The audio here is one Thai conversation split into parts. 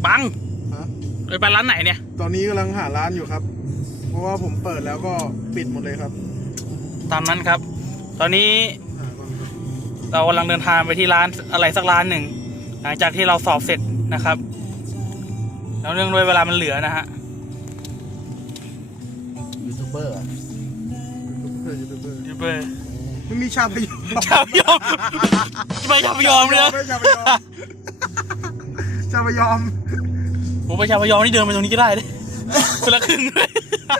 บังฮะไปร้านไหนเนี่ยตอนนี้กำลังหาร้านอยู่ครับ เพราะว่าผมเปิดแล้วก็ปิดหมดเลยครับตามนั้นครับ ตอนนี้หาก่อนครับเรากำลังเดินทางไปที่ร้านอะไรสักร้านหนึ่งหลังจากที่เราสอบเสร็จนะครับ แล้วเนื่องด้วยเวลามันเหลือนะฮะยูทูบเบอร์อะยูทูบเบอร์ยูทูบเบอร์ไม่มีชาพยอมชาวพยอมจะไปชาวพยอมเลยนะไม่ชาพยอมชาพยอมผมไปชาวพยอมนี่เดินไปตรงนี้ก็ได้เลยคนละครึ่งเลย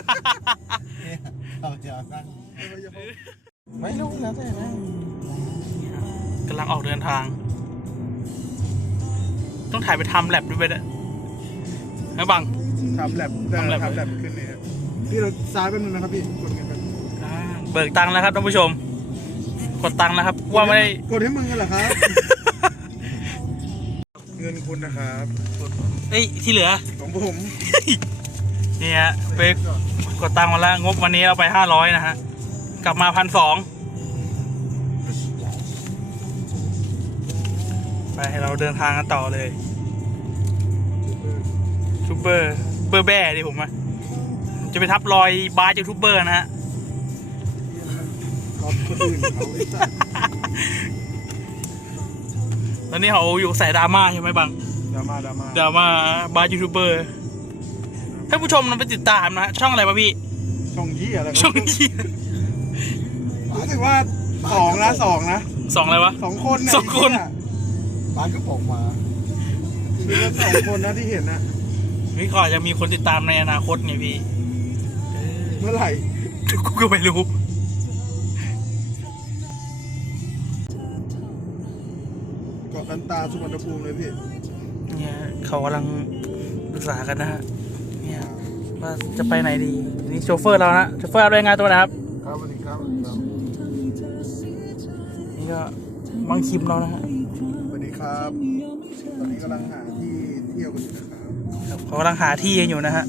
เราจะตั้งไม่รู้แล้วแต่นะกำลังออกเดินทาง ต้องถ่ายไปทำแลบด้วยไปนะนะบังทำแลบขึ้นเลยครับพี่เราซ้ายไปนึงนะครับพี่กดเงินไปเบิกตังค์แล้วครับท่านผู้ชม กดตังค์นะครับว่าไม่ได้กดให้มึงกันเหรอครับ เงินคุณนะครับเอ้ยที่เหลือของผมเนี่ยไปกดตังค์มาแล้วงบวันนี้เราไป500นะฮะกลับมา1,200ไปเราเดินทางกันต่อเลยทูบเบอร์แบ่ดิผมอะจะไปทับรอยบาร์ยูทูบเบอร์นะฮะขอบคนอื่นเขาไอ้สัสตอนนี้เขาอยู่สายดราม่าใช่ไหมบังดราม่าดราม่าบาร์ยูทูบเบอร์ท่านผู้ชมนำไปติดตามนะช่องอะไรวะพี่ช่องยี่อะไรช่องยี่รู้สึกว่าสองนะสองอะไรวะ 2 คนสองคนบ้านก็ปกมามีแค่2 คนนะที่เห็นนะนี่ก็อาจจะมีคนติดตามในอนาคตไงพี่เมื่อไหร่กูก็ไม่รู้เกาะลันตาสุวรรณภูมิเลยพี่เนี่ยเขากำลังปรึกษากันนะฮะเนี่ยว่าจะไปไหนดีนี่โชเฟอร์เรานะโชเฟอร์รายงานตัวนะครับครับสวัสดีครับนี่ก็บังคิมเรานะฮะสวัสดีครับ ตอนนี้กำลังหาที่เที่ยวกันอยู่นะครับครับเขากำลังหาที่กันอยู่นะฮะ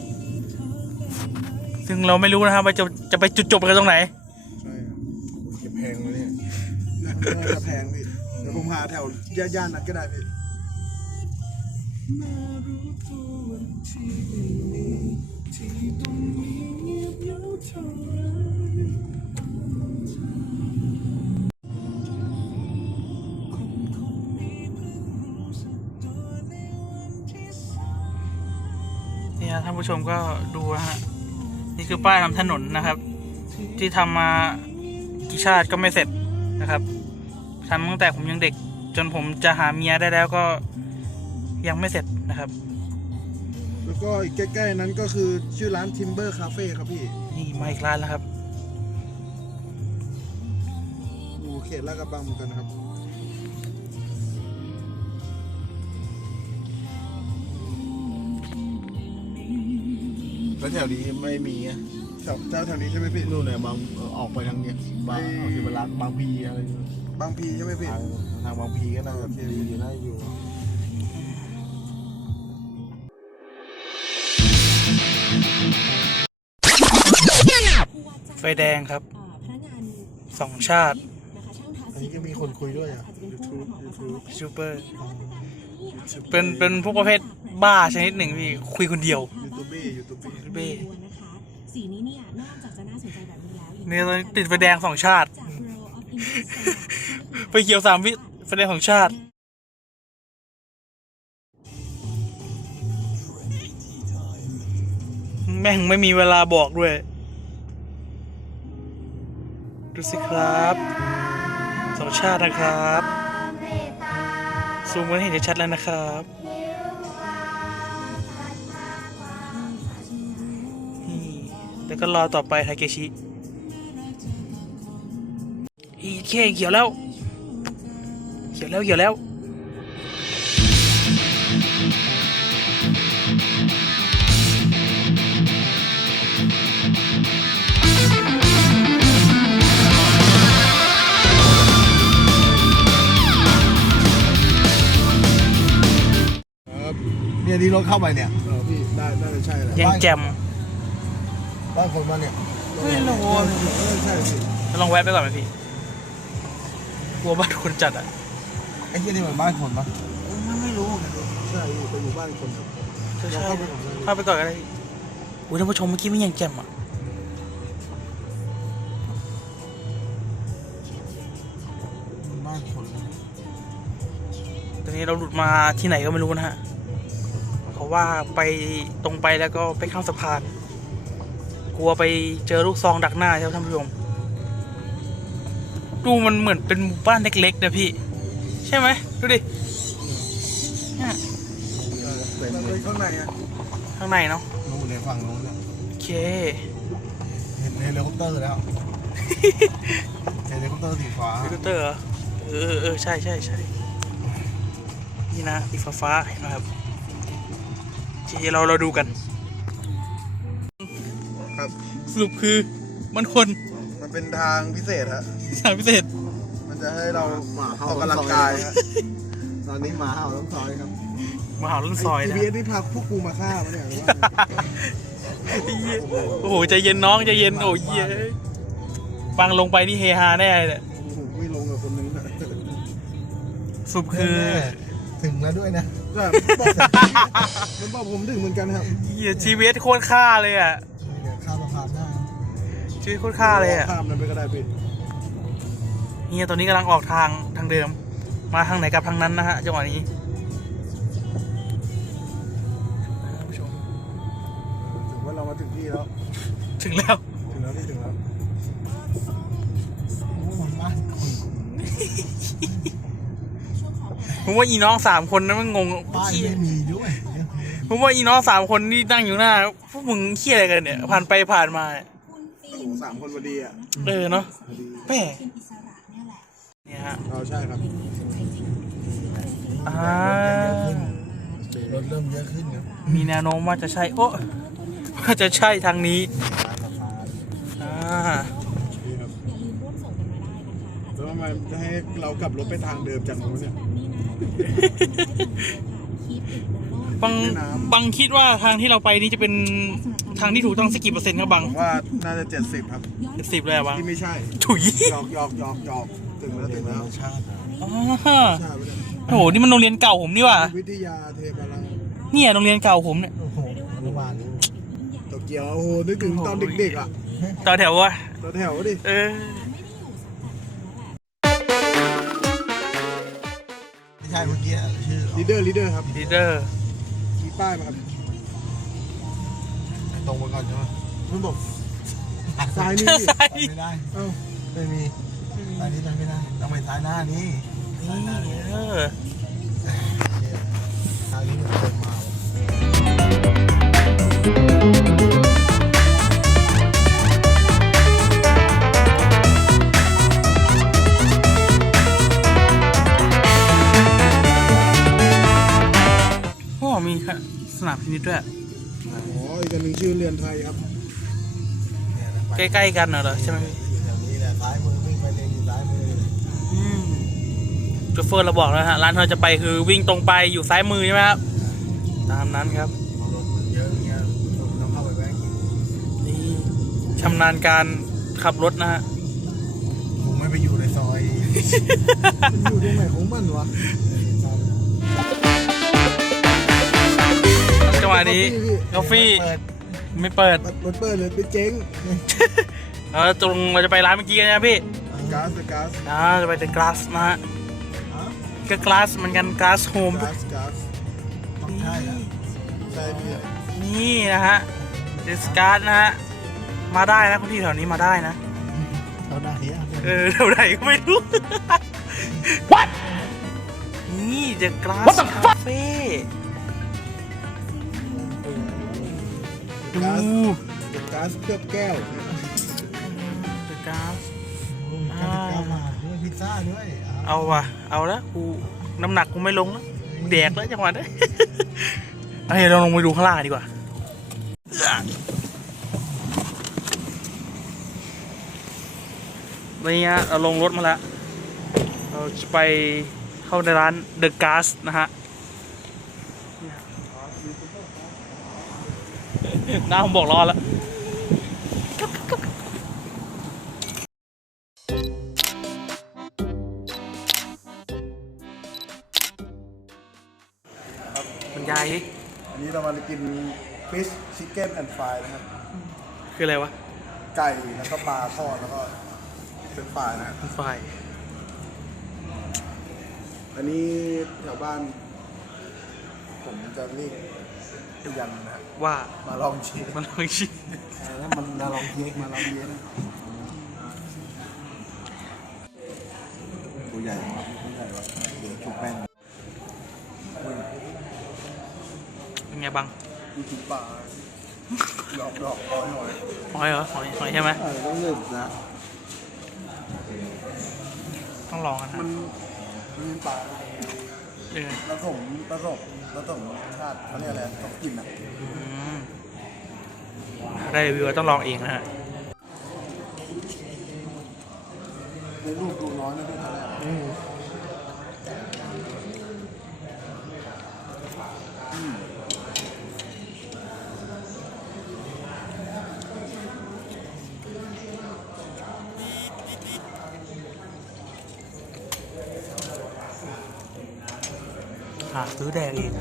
ซึ่งเราไม่รู้นะครับว่าจะไปจุดจบกันตรงไหนใช่ครับเก็บแพงเลยเนี่ยน่าจะแพงพี่เดี๋ยวผมหาแถวย่านนั้นก็ได้พี่เนี่ยท่านผู้ชมก็ดูนะฮะนี่คือป้ายทำถนนนะครับ ที่ทำมากี่ชาติก็ไม่เสร็จนะครับทำตั้งแต่ผมยังเด็ก จนผมจะหาเมียได้แล้วก็ยังไม่เสร็จนะครับแล้วก็อีกใกล้ๆนั้นก็คือชื่อร้าน Timber Cafe ครับพี่นี่มาอีกร้านแล้วครับอยู่เขตลาดกระบังเหมือนกันนะครับแล้วแถวนี้ไม่มีอะเจ้าแถวนี้ใช่ไหมพี่นู่นเนี่ยบางออกไปทางเนี้ยบางเอาที่เวลาบางพีอะไรบางพีใช่ไหมพี่ทางบางพีก็น่าจะดีอยู่น่าอยู่ไฟแดงครับ2 ชาติอันนี้ก็มีคนคุยด้วยอ่ะซูเปอร์เป็นพวกประเภทบ้าชนิดหนึ่งพี่คุยคนเดียวยูทูบเบ้สีนี้เนี่ยนอกจากจะน่าสนใจแบบนี้แล้วเนี่ยตอนนี้ติดไฟแดง2 ชาติจาก World of Interest ไฟเขียว3 วิไฟแดง2 ชาติ แม่งไม่มีเวลาบอกด้วย ดูสิครับ2 ชาตินะครับซูมไว้ให้เห็นชัดแล้วนะครับนี่แล้วก็รอต่อไปไทเกชิอีเคเขียวแล้วเขียวแล้วเนี่ยที่รถเข้าไปเนี่ยพี่น่าจะใช่แหละยังแจ่มบ้านคนมาเนี่ยไม่รู้ใช่พี่ลองแวะไปก่อนไหมพี่กลัวบ้านคนจัดอ่ะไอ้ที่นี่เหมือนบ้านคนปะไไม่รู้ไงใช่ไปอยู่บ้านคนครับใช่เราเข้าไปก่อนเลยเข้าไปก่อนก็ได้อุ้ยท่านผู้ชมเมื่อกี้ไม่ยังแจ่มอ่ะบ้านคนเลยตอนนี้เราหลุดมาที่ไหนก็ไม่รู้นะฮะเขาว่าไปตรงไปแล้วก็ไปข้ามสะพานกลัวไปเจอลูกซองดักหน้าใช่ไหมท่านผู้ชมดูมันเหมือนเป็นหมู่บ้านเล็กๆนะพี่ใช่ไหมดูดิเนี่ยมันเลยข้างในอ่ะข้างในเนาะนู้นในฝั่งนู้นเนี่ยโอเคเห็นเฮลิคอปเตอร์แล้วเฮลิคอปเตอร์สีฟ้าคอมพิวเตอร์เหรอเออใช่นี่นะสีฟ้าๆเห็นไหมครับทีเราดูกันครับสรุปคือมันคนมันเป็นทางพิเศษฮะสารพิเศษมันจะให้เราหมาเห่าออกกำลังกายฮะตอนนี้หมาเห่าต้องซอยครับมหารุ่นซอยนะ GPS นี่พาพวกกูมาฆ่ามาเนี่ยหรือว่าไงโอ้โหใจเย็นน้องใจเย็นโอ้ยเหี้ยฟังลงไปนี่เฮฮาแน่เลยเนี่ยโอ้โหไม่ลงกับคนนึงนะสรุปคือถึงแล้วด้วยนะแต่มันบอกผมถึงเหมือนกันครับเหี้ยชีวิตโคตรค่าเลยอ่ะเดี๋ยวข้ามสะพานได้ชีวิตโคตรค่าเลยอ่ะข้ามนั้นไปก็ได้พี่เฮียตอนนี้กำลังออกทางเดิม มาทางไหนกับทางนั้นนะฮะจังหวะนี้ท่านผู้ชมถึงว่าเรามาถึงที่แล้วถึงแล้วถึงแล้วพี่ถึงแล้วโอ้บ้านคนผมว่าอีน้อง3 คนนั้นมันงงป้ายเหี้ยไม่มีด้วยผมว่าอีน้อง3 คนที่นั่งอยู่หน้าพวกมึงเขี้ยอะไรกันเนี่ยผ่านไปผ่านมาโอ้โห3 คนพอดีอ่ะเนาะพอดีแม่เป็นอิสระเนี่ยแหละเนี่ยฮะเราใช่ครับรถเริ่มเยอะขึ้นครับมีแนวโน้มว่าจะใช่ว่าจะใช่ทางนี้สะพานอ่านี่ครับอย่าลืมร่วมส่งกันมาได้นะคะอาจจะแล้วทำไมจะให้เรากลับรถไปทางเดิมจากนู้นเนี่ยแบบนี้นะคีบติดบนโลกบางคิดว่าทางที่เราไปนี่จะเป็นทางที่ถูกต้องสักกี่เปอร์เซ็นต์ครับบังผมว่าน่าจะ70ครับ 10เลยอะบังที่ไม่ใช่ถุยหยอกถึงแล้วเป็ถึนงธรแล้วรมชาตินะอ๋อใช่ไหมเนี่ยโอ้โหนี่มันโรงเรียนเก่าผมนี่หว่าวิทยาเทพารังเนี่ยโรงเรียนเก่าผมเนี่ยโอ้โหอนุบาลโตเกียวโอ้โหนึกถึงตอนเด็กๆอ่ะต่อแถววะต่อแถวดิเออไม่ใช่เมื่อกี้ชื่อลีดเดอร์ครับลีดเดอร์มีป้ายมาครับตรงไปก่อนใช่ไหมมันบอกซ้ายนี่พี่ไปไม่ได้เอ้าไม่มีซ้ายนี้ไปไม่ได้ต้องไปซ้ายหน้านี้นี่เออซ้ายนี้มันเดินมาโอ้มีสนามพินิจด้วยอ๋ออีกอันหนึ่งชื่อเรียนไทยครับเนี่ยนะไปใกล้ๆกันเหรอใช่ไหมพี่อยู่แถวนี้แหละซ้ายมือวิ่งไปเลนอยู่ซ้ายมืออืมโชเฟอร์เราบอกแล้วฮะร้านที่เราจะไปคือวิ่งตรงไปอยู่ซ้ายมือใช่ไหมครับตามนั้นครับรถมันเยอะอย่างเงี้ยต้องเข้าไปแวะกินนี่ชำนาญการขับรถนะฮะผมไม่ไปอยู่ในซอยมันอยู่ตรงไหนของมันวะจังหวะนี้กาแฟเปิดไม่เปิดมันเปิดเลยไปเจ๊งตรงเราจะไปร้านเมื่อกี้กันนะพี่ก๊าซจะไปแต่กลาสนะฮะฮะก็กลาสเหมือนกันกลาสโฮมก๊าซต้องใช่อะใช่พี่นี่นะฮะเดสการ์ดนะฮะมาได้นะคนที่แถวนี้มาได้นะเราได้เฮียเท่าไหร่ก็ไม่รู้ What นี่เดอะกลาสคาเฟ่ดูก๊าซเคลือบแก้วเดอะกลาส 99 บาทด้วยพิซซ่าด้วยเอาว่ะเอาแล้วกูน้ำหนักกูไม่ลงแล้วแดกแล้วจังหวะนี้ เอาเราลงไปดูข้างล่างดีกว่านี่ฮะเราลงรถมาแล้ว เราจะไปเข้าในร้าน The Gas นะฮะหน้าผมบอกรอแล้วอันนี้เรามากิน fish chicken and fry นะครับคืออะไรวะไก่แล้วก็ปลาทอดแล้วก็เป็นปลานะไฟอันนี้แถวบ้าน ผมจะเรียกยันนะว่ามาลองเช็คมันลองชิมแล้วมันมาลองเค้กมาลองเย็นตัวใหญ่มากตัวใหญ่ว่ะเดี๋ยวชุบแป้งเป็นไงบังดูชุบปลาหลอกหลอกหอยหอยหอยเหรอหอยใช่ไหมต้องหนึบนะต้องลองกันมันะนเป็นปลาเออผสมชาติเขาเรียกอะไรต้องกินอ่ะอืมได้รีวิวต้องลองเองนะฮะในรูปดูน้อยนะพี่ทะเลหาซื้อแดงเอง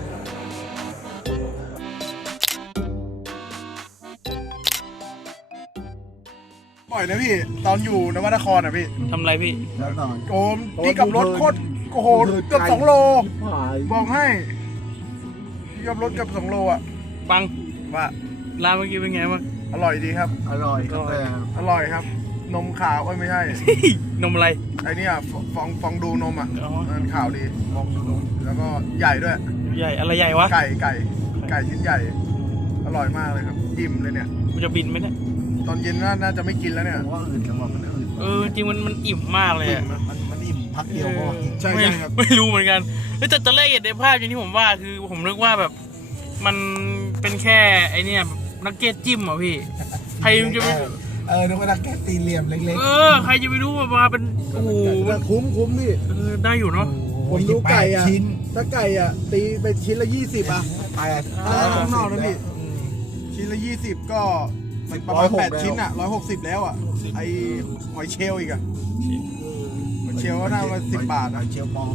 บ่อยนะพี่ ตอนอยู่นวนครอ่ะพี่ทำไรพี่แล้วตอนโอมที่กับรถโคตรโอ้โหเกือบ2 โล บอกให้ที่กับรถเกือบ2 โลอ่ะปังว่าร้านเมื่อกี้เป็นไงบ้างอร่อยดีครับ อร่อยอร่อยครับ นมขาวไม่ใช่นมอะไรไอ้นี่อ่ะฟองดูนมอ่ะอ๋อมันขาวดีฟองดูนมแล้วก็ใหญ่ด้วยใหญ่อะไรใหญ่วะไก่ชิ้นใหญ่ อร่อยมากเลยครับอิ่มเลยเนี่ยมันจะบินไหมเนี่ยตอนเย็นน่าจะไม่กินแล้วเนี่ยว่าอื่นจังหวะมันอื่นจริงมันอิ่มมากเลยอะมันอิ่มพักเดียวพอใช่ไม่ครับไม่รู้เหมือนกันเฮ้ยแต่ตอนแรกเห็นในภาพอย่างที่ผมว่าคือผมนึกว่าแบบ มันเป็นแค่ไอเนี่ยนักเก็ตจิ้มเหรอพี่ ใครมันจะไปนึกว่านักแก้ตีเหลี่ยมเล็กใครจะไปรู้ว่ามาเป็นโอ้โหๆคุ้มพี่ได้อยู่เนาะผมดูไก่อ่ะถ้าไก่อ่ะตีไปชิ้นละ20อ่ะข้างนอกนะพี่ชิ้นละ20ก็ประมาณ8 ชิ้นอ่ะ160แล้วอ่ะไอหอยเชลล์อีกอ่ะหอยเชลล์ก็น่ามา10 บาทอ่ะเชลล์ปลอม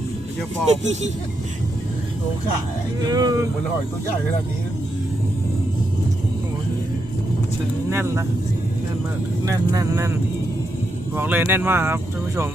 โอ้ขายมันหอยตัวใหญ่ขนาดนี้ถึงแน่นนะแน่นมากแน่นบอกเลยแน่นมากครับท่านผู้ชม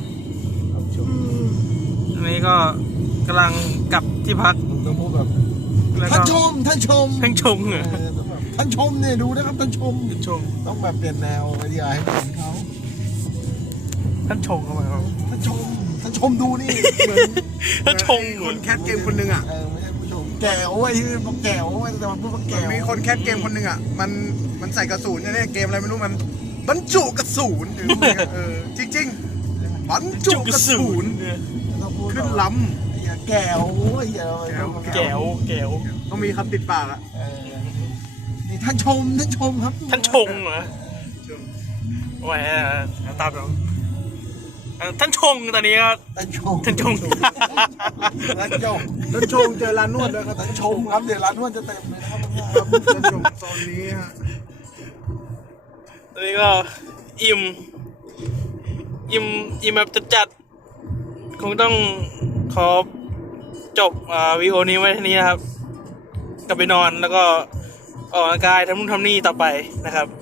อันนี้ก็กำลังกลับที่พักต้องพูดแบบแล้วก็ท่านชมท่านชงเหรอท่านชมเนี่ยดูนะครับท่านชมชงต้องแบบเปลี่ยนแนวไอเดียให้เหมือนเขาท่านชงเข้ามาครับท่านชมดูนี่เหมือนท่านชงคนแคสเกมคนหนึ่งอ่ะไม่ใช่ผู้ชมแก้วไอ้ที่บอกแก้วแต่มันพูดว่าแก้วมีคนแคสเกมคนหนึ่งอ่ะมันใส่กระสุนเนี่ยเกมอะไรไม่รู้มันบรรจุกระสุนจริงๆบรรจุกระสุนขึ้นล้ำแก้วแก้วต้องมีคำติดปากอ่ะนี่ท่านชมครับท่านชงเหรอแหวตามเราท่านชงตอนนี้ก็ท่านชงท่านชงเจอร้านนวดแล้วครับท่านชงครับเดี๋ยวร้านนวดจะเต็มเลยนะครับท่านชงโซนนี้ฮะตอนนี้ก็อิ่มแบบจัดคงต้องขอจบวิดีโอนี้ไว้ที่นี้นะครับกลับไปนอนแล้วก็ออกกำลังกายทำนู่นทำนี่ต่อไปนะครับ